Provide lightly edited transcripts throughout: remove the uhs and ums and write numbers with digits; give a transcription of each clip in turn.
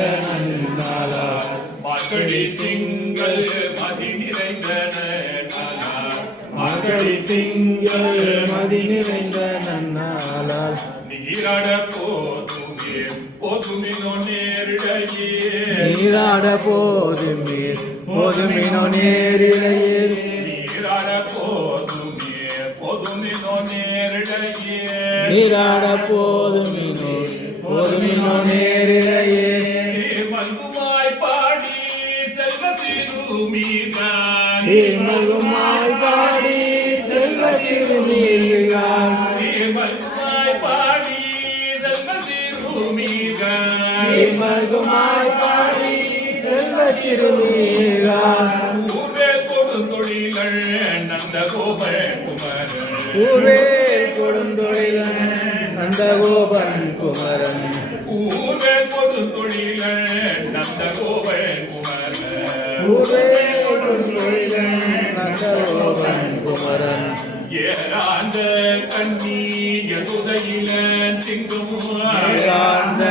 நன்னாளால் மார்கழி திங்கள் மதி நிறைந்த மார்கழி திங்கள் மதி நிறைந்த நன்னாளால் நீராட போதுமே போதுமினோ நேரிடையே நீராட போதுமினோ நேரிடையே நீராட போதுமே போதுமினோ நேரிடையே நீராட போதுமினோ நேரிடையே மங்குமாய் பாடி செல்வ திருமீகான் மங்குமாய் பாடி செல்வ திருமீகான் மங்குமாய் பாடி செல்வ திருமீகான் மங்குமாய் பாடி செல்வ திருமீகான் ஊரே கொடுந்தொழிகள் நந்தகோபன் குமரன் ஊரே கொடுந்தொழிலன் நந்தகோபன் குமரன் ஊரே கொடுந்தொழிகள் நந்தகோபன் குமரன் ஊரே கொடுந்தொழிலன் நந்தகோபன் குமரன் ஏராந்த கண்ணி எதுதையிலன் சிங்கம் ஏராந்த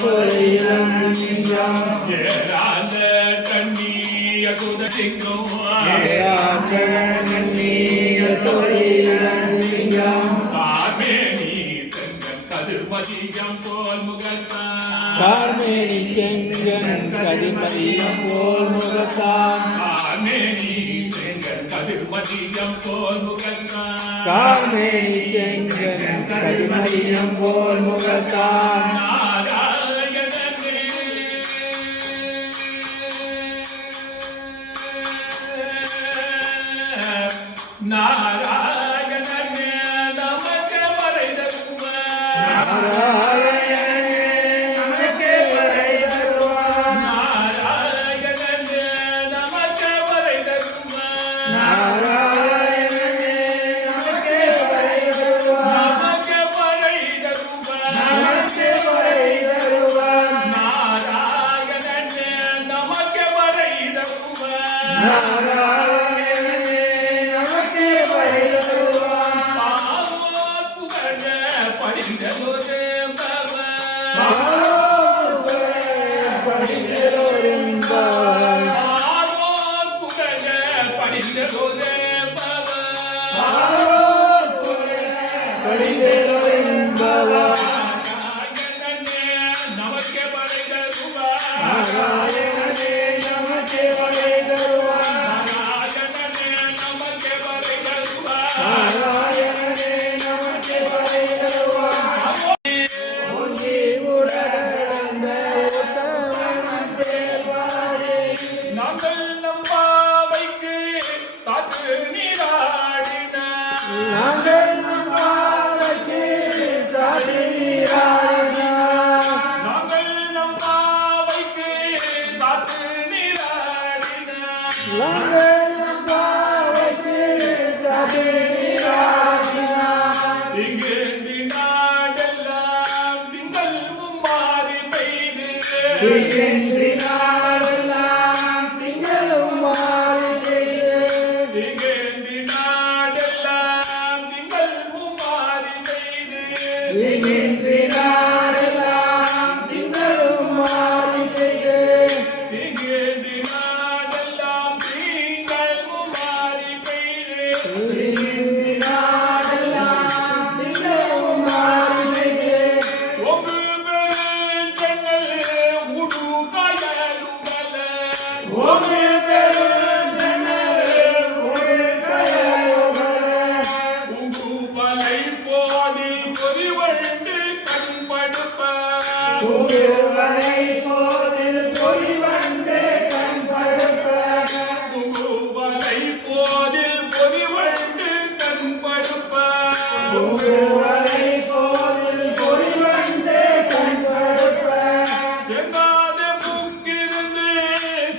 சொலையிலன் சிங்கம் ஏராந்த கண்ணி எதுத சிங்கம் ஏராந்த கண்ணி சொலையிலன் சிங்கம் கார்மேனி செங்கன் கதிர்மதியம் போல் முகத்தான் கார்மேனி செங்கன் கதிர்மதியம் போல் முகத்தான் கார்மேனி செங்கன் கதிர்மதியம் போல் முகத்தான் கார்மேனி செங்கன் கதிர்மதியம் போல் முகத்தான் நாராயணனே நமக்கு வரைதருவார் நமக்கே வரை தருவான் நாராயணனே நமக்கு வரைதருவார் நாராயணனே நமக்கே வரை தருவான் நமக்கு வரைதருவார் நமக்கே வரை தருவான் நாராயணனே நமக்கு வரைதருவார் நாராயணனே நமக்கே வரை தருவான் பாவோர் புகழ படிந்ததொரு பவன் படிந்தோரின்பாய் பாவோர் புகழ படிந்ததொரு பவன் படிந்தோரின்பாய் நாராயணனே நமக்கு வரைதருவார் நாராயணனே நமக்கே வரை தருவான் நாராயணனே நமக்கு வரைதருவார் நாராயணனே நமக்கே வரை தருவான் ஓங்கி உலகளந்த உத்தமன் பேர் பாடி நாங்கள் நம்பாவைக்கு சாற்று நீராடினார் நாங்கள் நம்பாவைக்கு சாதி நீராடினார் நாங்கள் நம்பாவைக்கு சாற்று நீராடினார் நாங்கள் நம்பாவைக்கு சாதி நீராடினார் இங்கு நாடெல்லாம் திங்கள் மும்மாறி பெய்து இன்றி நாளெல்லாம் திங்களும் மாறி இங்கு நாடெல்லாம் திங்கள் மும்மாறி பெய்து இன்றி நாளெல்லாம் திங்களும் மாறி இங்கு நாடெல்லாம் திங்கள் மும்மாறி பெய்து இன்றி நாளெல்லாம் திங்களும் மாறி ஒங்கு பெருஞ்செங்கல் உடு கயலுமல ஓமே பெருஞ்சென்னல் ஒரு கயலுமல பூங்குவலை போதில் பொறிவண்டு கண்படுப்ப பூங்குவலை போதில் பொறிவண்டு கண்படுப்ப பூங்குவலை போதில் பொறிவண்டு கண்படுப்ப பூங்குவலை போதில் பொறிவண்டு கண்படுப்ப எங்காத முங்கிருந்து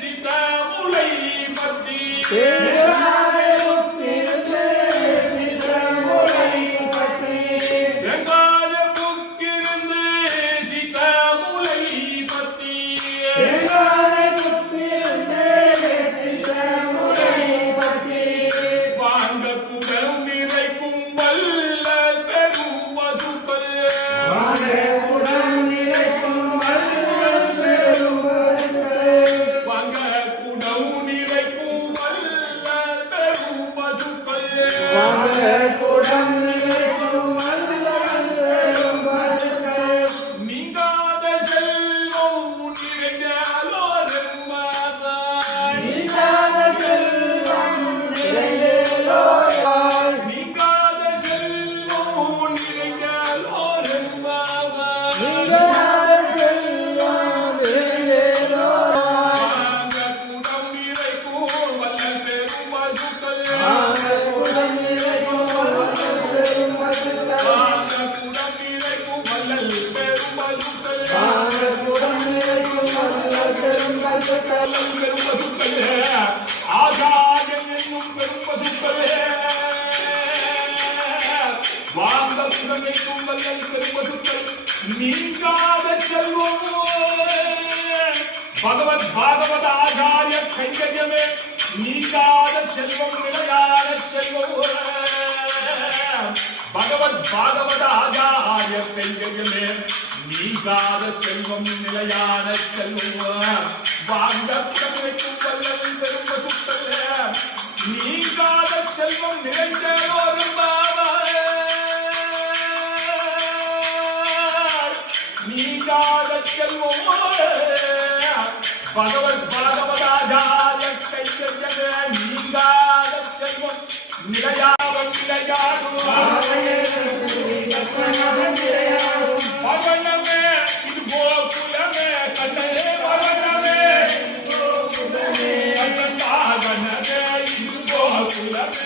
சித்தாமுலை பத்தி தேவாலயத்திலிருந்து சிற்றமுலை பற்றி எங்காத முங்கிருந்து சித்தாமுலை பத்தி தேவாலயத்திலிருந்து சிற்றமுலை பற்றி வாங்க குடல் நிறைக்கும் வல்ல பெரும் வல்லல் பெரும் பசுக்களே ஆகாயம் என்னும் பெரும் பசுக்களே வாங்க புகமைக்கும் வல்லல் பெரும் பசுக்கள் நீங்காத செல்வம் பகவத் பாகவத ஆகாய கைங்கரியமே நீங்காத செல்வம் நிலையான செல்வம் பகவத் பாகவத ஆகாய கைங்கரியமே நீங்காத செல்வம் நிலையான செல்வம் வாங்க புகமைக்கும் வல்லல் பெரும் பசுக்களே நீங்காத செல்வம் நிறைந்தோரும் நீங்காத செல்வம் பகவத் பாகவதாஜாய கைங்கரியமே நீங்காத செல்வம் நிலையாவன் நிலையாடும் பவனமே இது கோகுலமே கண்ணே பவனமே கண்ணே இது கோகுலமே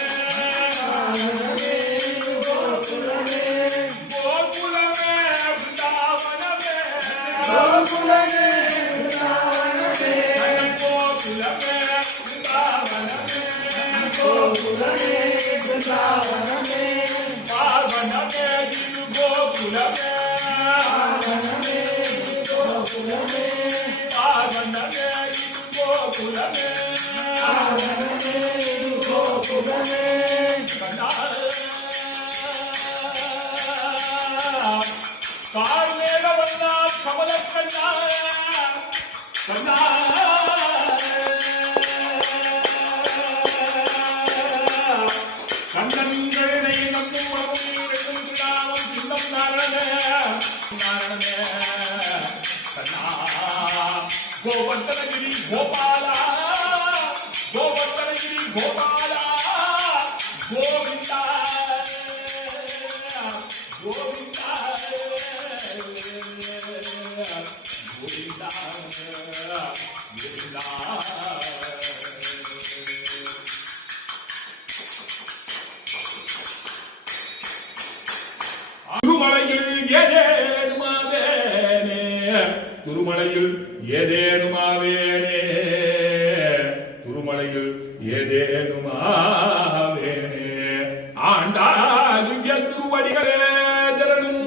கமலக்கண்ணா கண்ணா கண்ணன்களை நம்பும் வரவும் நாமம் சின்னம் நாரணே நாரணே கண்ணா கோவர்த்தனகிரி கோபாலா கோவர்த்தனகிரி கோபாலா கோவிந்தா கோவிந்தா கோவிந்தா கோவிந்தா திருமலையில் ஏதேனுமாவேனே திருமலையில் ஏதேனுமாவேனே ஆண்டாகிய திருவடிகளே சரணம்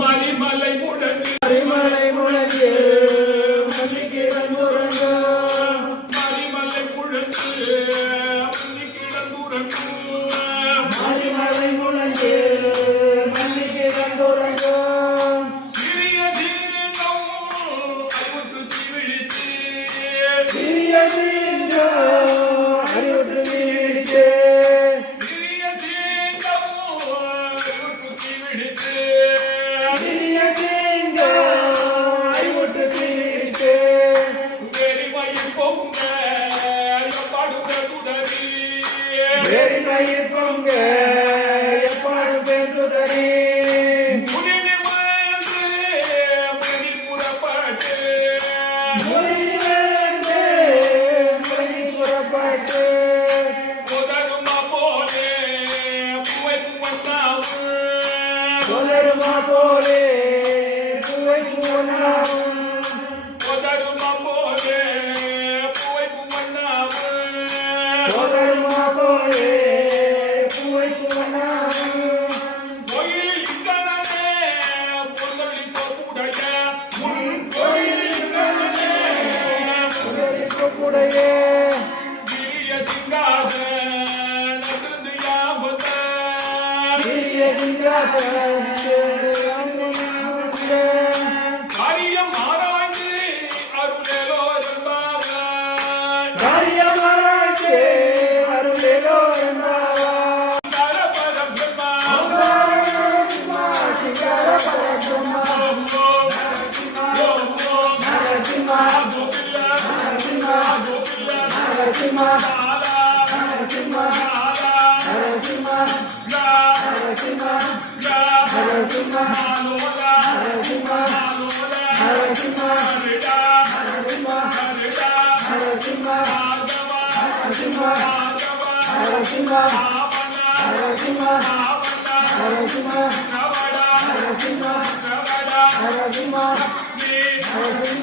மலிமலை முழங்கு மலிமலை முழங்கு மலிமலை முழங்கு மலிமலை முழங்கு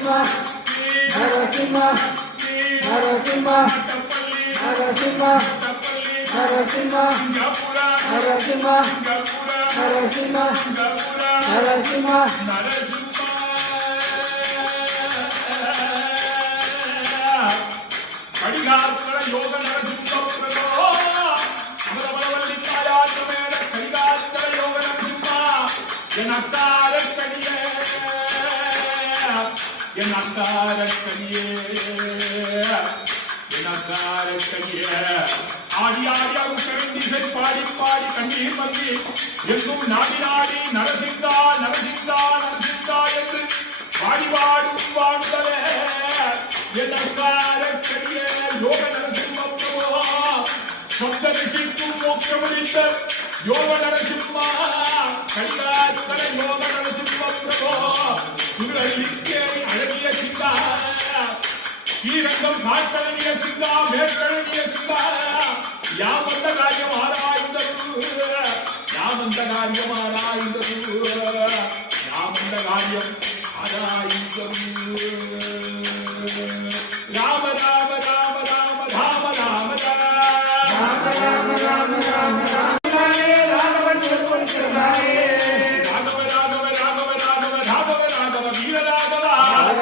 நரசிம்மா நரசிம்மா நரசிம்மா நரசிம்மா நரசிம்மா நரசிம்மா நரசிம்மா நரசிம்மா கடிகார யோக நரசிம்ம பிரபோ அமரவல்லி தாயாத்மேன கடிகார யோக நரசிம்ம என் அக்கார கடியே என் அக்கார கடியே என் அக்கார கடியே ஆடி ஆடியாக கரண்டிசை பாடி பாடி கண்ணீர் மங்கி எங்கும் நாடி நாடி நரசிங்கா நரசிங்கா நரசிங்கா என்று பாடி பாடும் பாடுதலே என் அக்கார கடியே யோக நரசிம்ம பிரபோ சப்த ரிஷிக்கும் மோட்சமளித்த யோக நரசிம்மா கடிகார யோக நரசிம்ம பிரபோ சுரலிக்கேரி அழகிய சிங்கா ஸ்ரீரங்கம் காட்டழகிய சிங்கா மேற்கழகிய சிங்கா யாமந்த காரியம் ஆராய்ந்தது யாமந்த காரியம் ஆராய்ந்தது யாமந்த காரியம் ஆராய்ந்தது ராம ராம ராம ராம ராம ராம ராம ராம ராம ராகவன் சொல்லிருக்கிறாரே ராகவ ராகவ ராகவ ராகவ ராகவ ராகவ வீர ராகவ ராகவ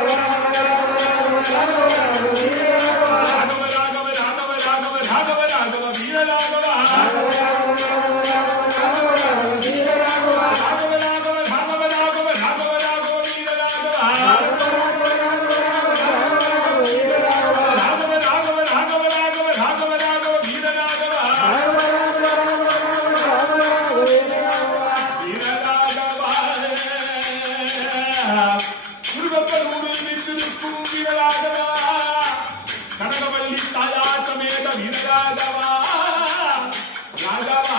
ராகவ ராகவ ராகவ ராகவ ராகவ வீர ராகவ ராகவ ராகவ ராகவ ராகவ ராகவ ராகவ வீர ராகவ ராகவ ராகவ ராகவ ராகவ ராகவ ராகவ வீர ராகவ குருவப்பலூரில் நின்றிருக்கும் வீரராகவா கனகவல்லி தாயாசமேத வீரராகவா ராகவா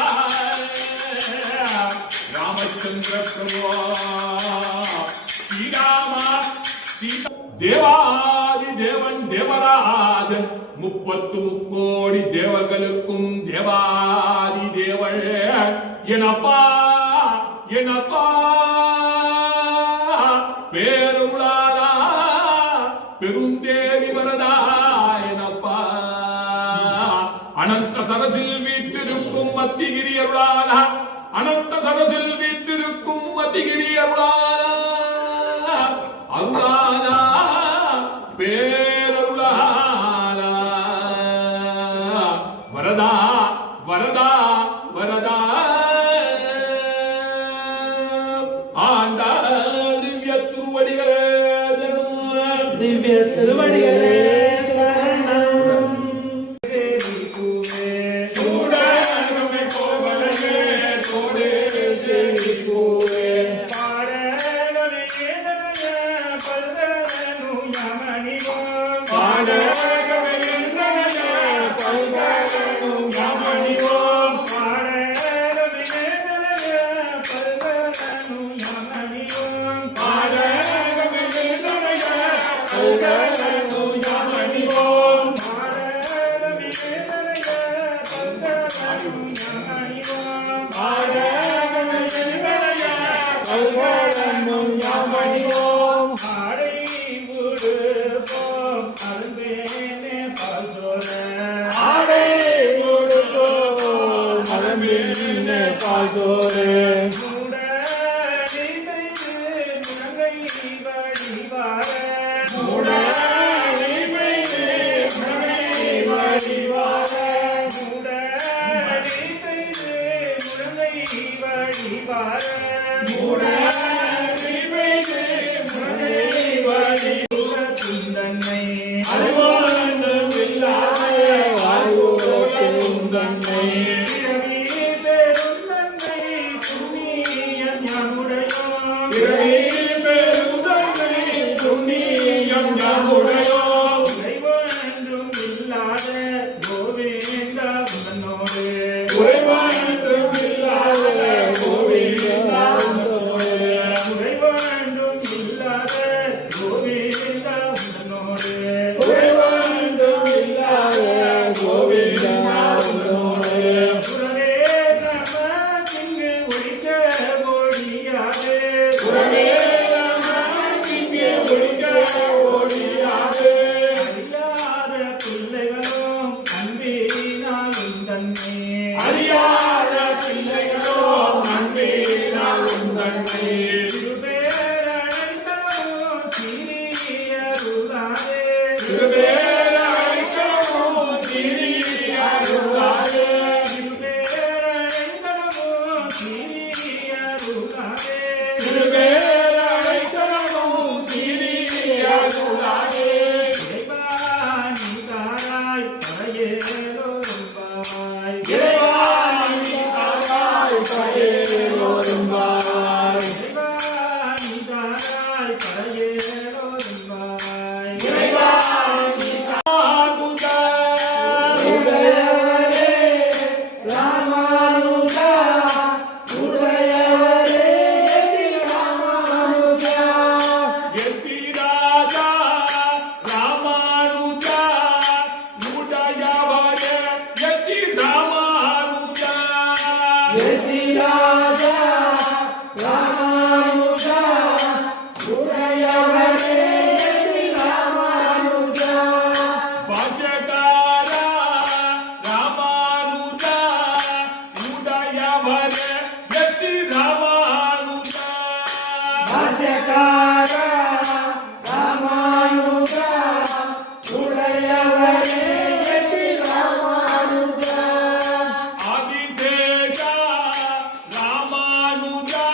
ராமச்சந்திர பிரபு ஸ்ரீராமா தேவாதி தேவன் தேவராஜன் 33 கோடி தேவர்களுக்கும் தேவாதி தேவள் எனப்பா எனப்பா பேருளாரா பெருந்தேவி வரதா எனப்பா அனந்த சரசில் வீத்திருக்கும் மத்திகிரி அருளாரா அனந்த சரசில் வீத்திருக்கும் மத்திகிரி அருளாரா அருளாரா பேரருளாரா வரதா வரதா வரதா திவ்ய திருவடிகளே சரணம் சூடமே கோவலமே தோடே செவி பூவே பாடகமே ஏதனைய பல்கலனு யமனிவோ பாடகமே என்னனே பல்கலனு யமனிவோ பாடகமே ஏதனைய பல்கலனு யமனிவோ பாடகமே என்னனே பல்கலனு யமனிவோ பாடகமே ஏதனைய பல்கலனு யமனிவோ பாடகமே என்னனே பல்கலனு யமனிவோ ஆடை ஊடு போம் அரும்பேனே பால்சோர ஆடை கொடுத்தோ மரமேனே பால்சோரே மூட நீமைது முழங்கை வடிவார மூட நீமைது முழங்கை வடிவார மூட நீமைது முழங்கை வடிவார மூட நீமைது முழங்கை வடிவார தன்னை அறிவானந்தம் இல்லாதே வாழ்வோரும் தன்னை பிறவி பெருந்தன்னை புண்ணியம் யாமுடையோ பிறவி பெருந்தன்னை புண்ணியம் யாமுடையோ தெய்வம் இல்லாத கோவிந்தா உன்னோடு உறைவானந்தம் இல்லாத கோவிந்தா உன்னோடு உறைவாண்டும் இல்லாத கோவிந்தா உன்னோடு உறைவானந்தம் இல்லாத கோவிந்தா உன்னோடு உறவே நம திங்கு ஒழிக்க முடியாது உறவே நம இங்கே ஒழிக்க பாசக்கார ராமானுஜா உடையவரே வெற்றி ராமானுஜா ஆதிசேஷா ராமானுஜா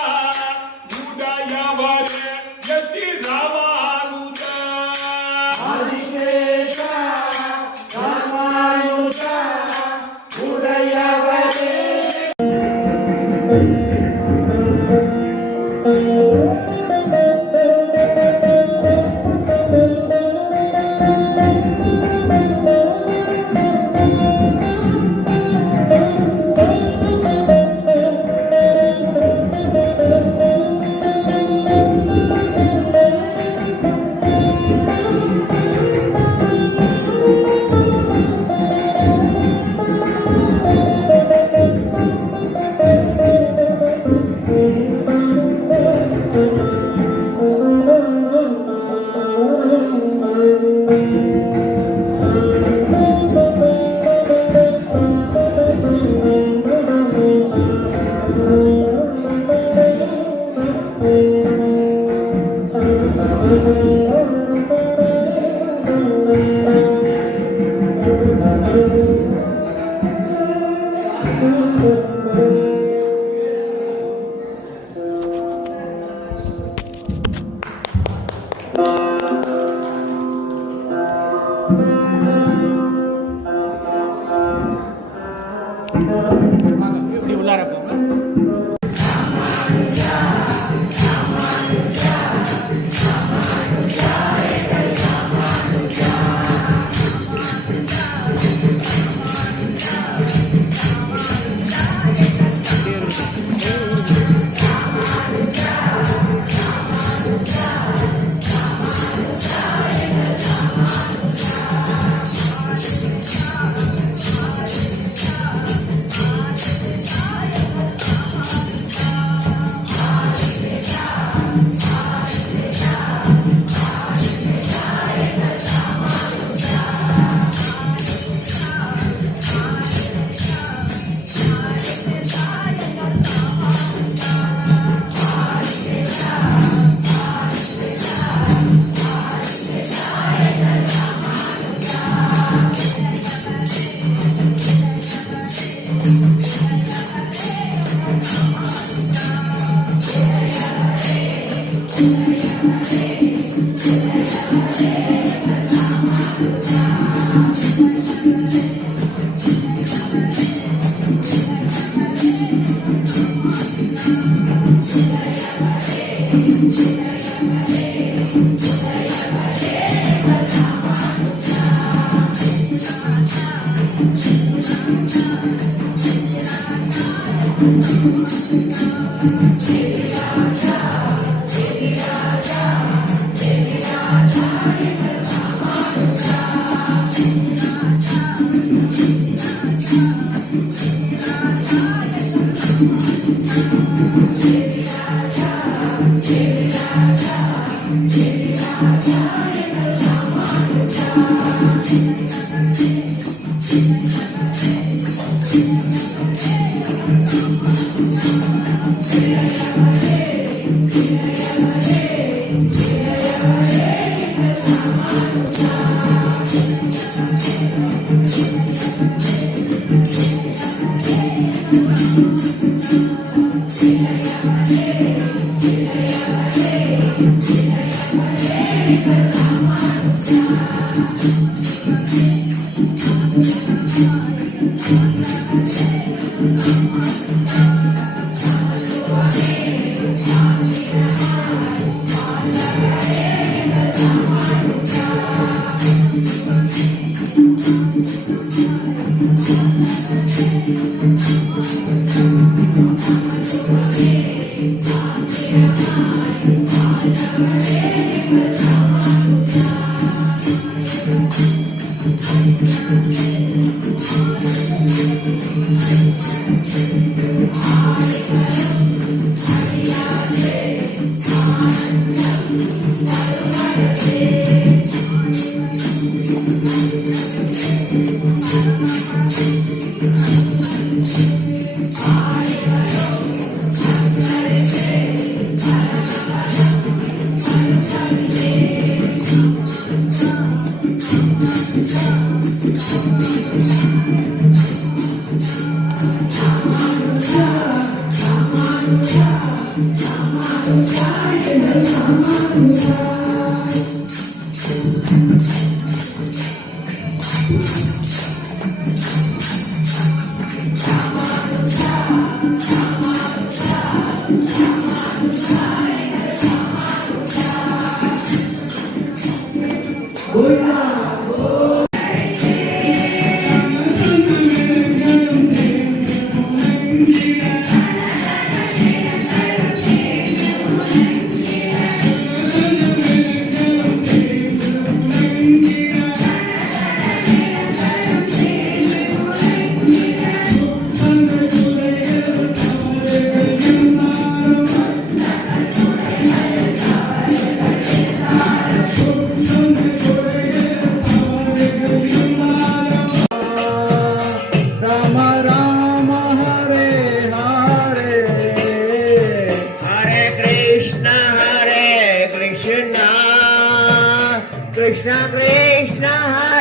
உடையவரே எத்தி ராமானுஜா ஆதிசேஷா ராமானுஜா உடையவரே இப்படி உள்ளார போங்க. राम राम हरे हरे हरे कृष्ण कृष्ण कृष्ण हरे